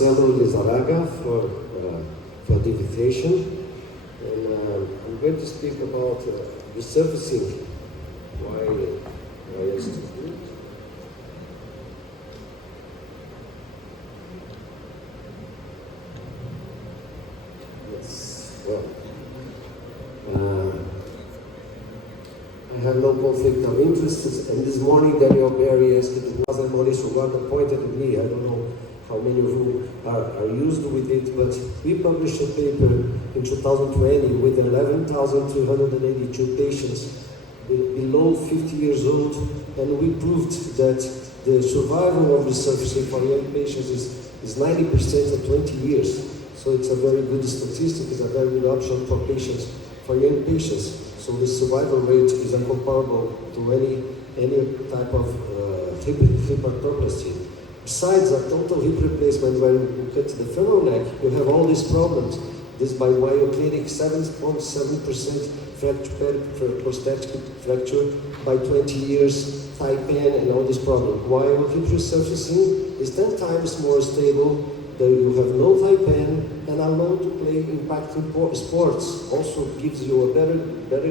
Marcelo Lizaraga for the invitation. And I'm going to speak about resurfacing. Why is it good? Yes, well, I have no conflict of interest. And this morning, Daniel Barry asked Rosa and Maurice Uganda pointed at me. I don't know how many of you are used with it, but we published a paper in 2020 with 11,382 patients below 50 years old, and we proved that the survival of resurfacing for young patients is 90% at 20 years. So it's a very good statistic, it's a very good option for patients, for young patients. So the survival rate is incomparable to any type of hip arthroplasty. Besides a total hip replacement where you cut the femoral neck, you have all these problems. This by Mayo Clinic, 7.7% prosthetic fracture by 20 years, thigh pain and all this problem. While hip resurfacing is 10 times more stable, you have no thigh pain and allow to play impactful sports. Also gives you a better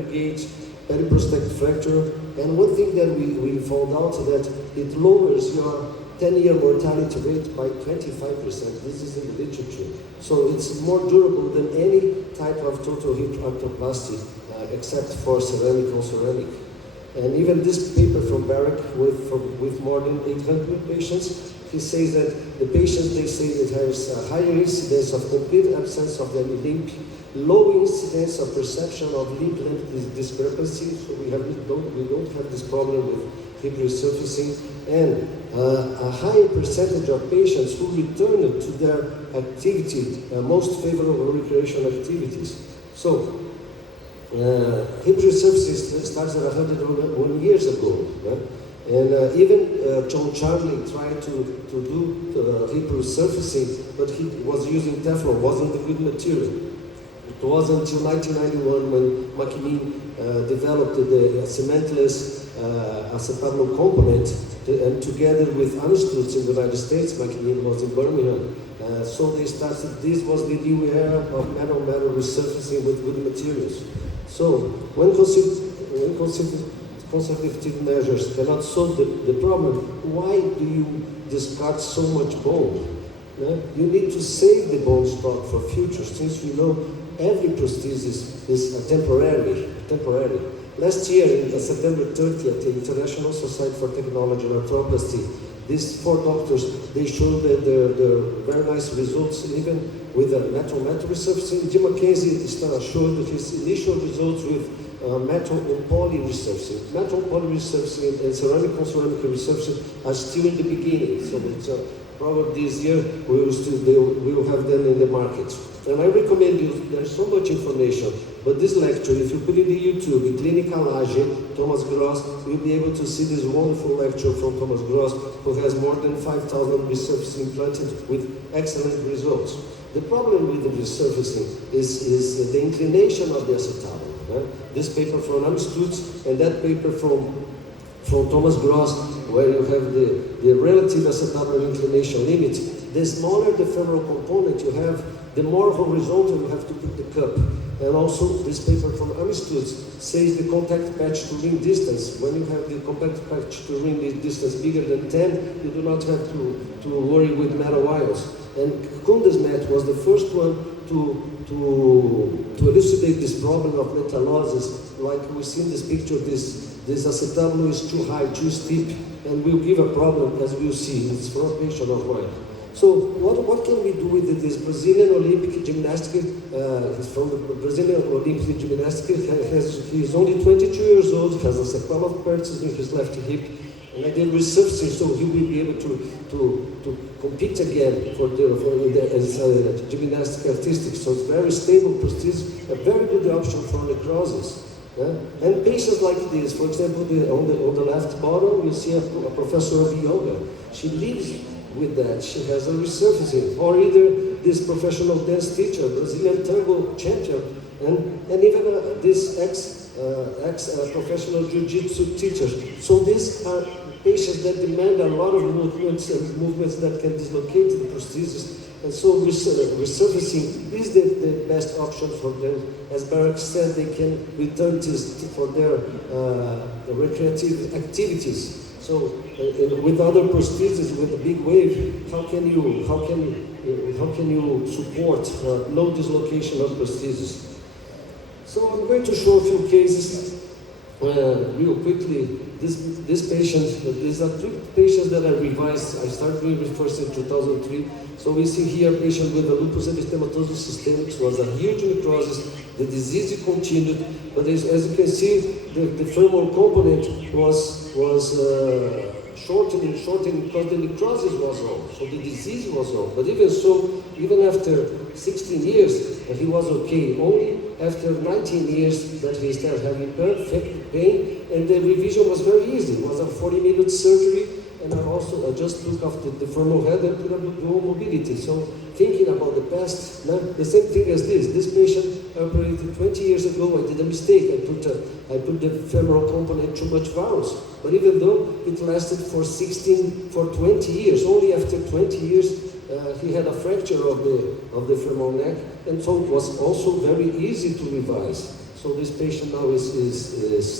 gauge, better prosthetic fracture. And one thing that we found out that it lowers your 10-year mortality rate by 25%. This is in the literature. So it's more durable than any type of total hip arthroplasty, except for ceramic or ceramic. And even this paper from Barrick with more than 800 patients, he says that the patients, they say it has a higher incidence of complete absence of any limp, low incidence of perception of limb length discrepancy, so we don't have this problem with hip resurfacing, and a higher percentage of patients who return to their activity, most favorable recreational activities. So, hip resurfacing starts at 101 years ago, right? And even John Charlie tried to do hip resurfacing, but he was using Teflon, wasn't a good material. It wasn't until 1991 when McNeil developed the cementless acetabulum component, and together with Amstutz in the United States, McNeil was in Birmingham. So they started, this was the new era of metal resurfacing with good materials. So when conservative measures cannot solve the problem, why do you discard so much bone? You need to save the bone stock for future, since we know every prosthesis is temporary. Last year, on September 30th, the International Society for Technology and Arthroplasty, these 4 doctors, they showed their very nice results, even with metal resurfacing. Jim McKenzie showed his initial results with metal and poly resurfacing. Metal poly resurfacing and ceramic on ceramic resurfacing are still in the beginning, so it's probably this year we will have them in the market. And I recommend you, there's so much information, but this lecture, if you put it in YouTube, in Clinical Age, Thomas Gross, you'll be able to see this wonderful lecture from Thomas Gross, who has more than 5,000 resurfacing implanted with excellent results. The problem with the resurfacing is the inclination of the acetabulum. Right? This paper from Amstutz and that paper from Thomas Gross, where you have the relative acetabulum inclination limit. The smaller the femoral component you have, the more horizontal you have to put the cup. And also, this paper from Amstutz says the contact patch to ring distance. When you have the contact patch to ring distance bigger than 10, you do not have to worry with metal wires. And Kundesmet was the first one to elucidate this problem of metallosis. Like we see in this picture, this acetabulum is too high, too steep, and will give a problem, as we'll see. It's formation of wire. So what can we do with this Brazilian Olympic gymnastic? He's from the Brazilian Olympic gymnastic. He's only 22 years old, has a sequela of purchase in his left hip, and I did resurfacing, so he will be able to compete again for the gymnastic artistics. So it's very stable prosthesis, a very good option for necrosis. And patients like this, for example, on the left bottom, you see a professor of yoga. She lives with that. She has a resurfacing. Or either this professional dance teacher, Brazilian tango champion, and even this ex-professional jiu-jitsu teacher. So these are patients that demand a lot of movements and movements that can dislocate the prosthesis And so resurfacing is the best option for them. As Barak said, they can return for their recreative activities. So with other prostheses, with a big wave, how can you support no dislocation of prosthesis? So I'm going to show a few cases real quickly. This patient, these are 3 patients that I revised. I started doing Resurfacing in 2003. So we see here a patient with a lupus erythematosus systemic. It was a huge necrosis. The disease continued, but as you can see, the femoral component was shortening because the necrosis was wrong. So the disease was wrong. But even so, even after 16 years, he was okay. Only after 19 years that he started having pain, and the revision was very easy. It was a 40-minute surgery, and I just took off the femoral head and put up the dual mobility. So thinking about the past, the same thing as this. This patient operated 20 years ago. I did a mistake. I put the femoral component too much varus. But even though it lasted for 20 years, only after 20 years, he had a fracture of the femoral neck, and so it was also very easy to revise. So this patient now is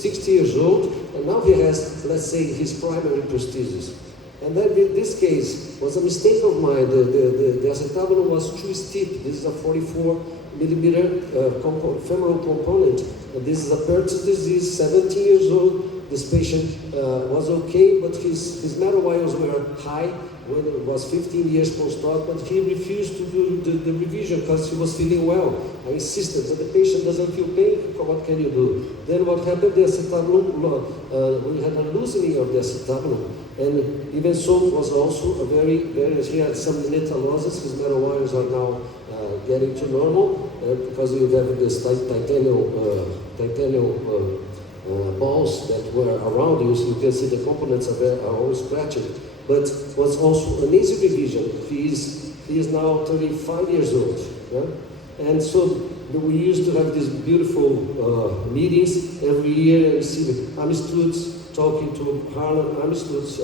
60 years old, and now he has, let's say, his primary prosthesis. And then in this case was a mistake of mine. The acetabulum was too steep. This is a 44 millimeter femoral component. And this is a Prótese disease, 17 years old. This patient was okay, but his metal wires were high when it was 15 years post-op, but he refused to do the revision because he was feeling well. I insisted that the patient doesn't feel pain, what can you do? Then what happened, the acetabulum, we had a loosening of the acetabulum, and even so it was also a very, he had some metallosis. His metal wires are now getting to normal because we have this titanium balls that were around you, so you can see the components are always scratching. But was also an easy revision. He is now 35 years old. Yeah? And so we used to have these beautiful meetings every year, and see the Amistutz talking to Harlan, Amistutz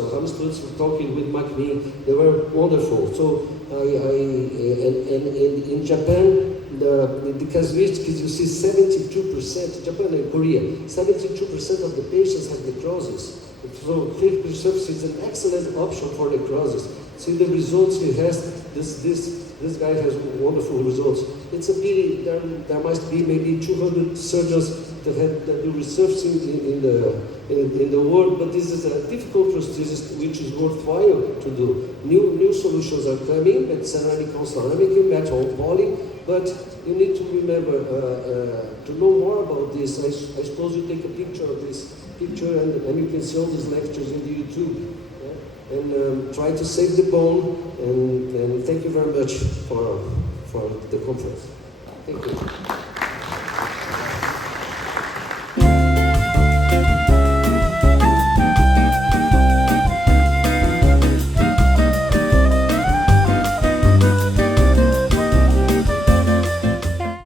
talking with McMee. They were wonderful. So in Japan, the casuistics, you see 72%, Japan and Korea, 72% of the patients have necrosis. So Resurfacing is an excellent option for necrosis. See the results he has. This guy has wonderful results. It's a pity there must be maybe 200 surgeons that do resurfacing in the world, but this is a difficult prosthesis which is worthwhile to do. New solutions are coming, and ceramic on ceramic, metal on poly, but you need to remember to know more about this. I suppose you take a picture of this picture, and you can see all these lectures in the YouTube. Yeah? And try to save the bone, and thank you very much for the conference. Thank you.